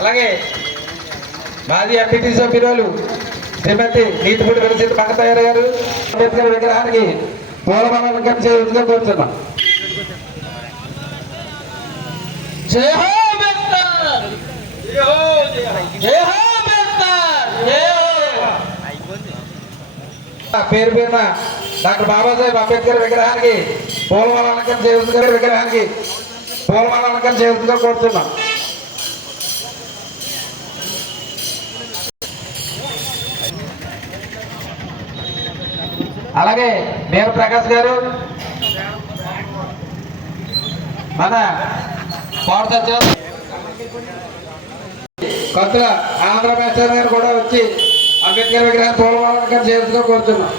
అలాగే మాజీ ఎంపీటీ సభ్యురాలు శ్రీమతి నీతిపూడి వెలిసింది మంగతయ్యారు గారు అంబేద్కర్ విగ్రహానికి పూలమాలకం చేయవలసిందిగా కోరుతున్నాం. జై హో అంబేద్కర్, జై హో అంబేద్కర్, జై హో. పేరు పేరున డాక్టర్ బాబాసాహెబ్ అంబేద్కర్ విగ్రహానికి పూలమాలకం చేయవలసిందిగా కోరుతున్నాం. అలాగే దేవ ప్రకాష్ గారు మన కొత్త ఆంధ్ర మేస్టర్ గారు కూడా వచ్చి అంబేద్కర్ విగ్రహాన్ని పూలమాలకం చేయవలసిందిగా కోరుతున్నాం.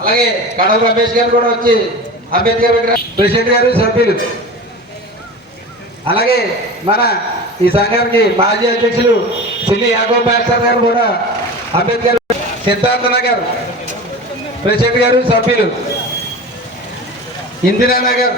అలాగే కడవ రమేష్ గారు కూడా వచ్చి అంబేద్కర్ విగ్రహం ప్రెసిడెంట్ గారు సభ్యులు, అలాగే మన ఈ సంఘానికి మాజీ అధ్యక్షులు సిలి యాగో మాస్టర్ గారు కూడా అంబేద్కర్ సిద్ధార్థ నగర్ ప్రెసిడెంట్ గారు సభ్యులు, ఇందిరానగర్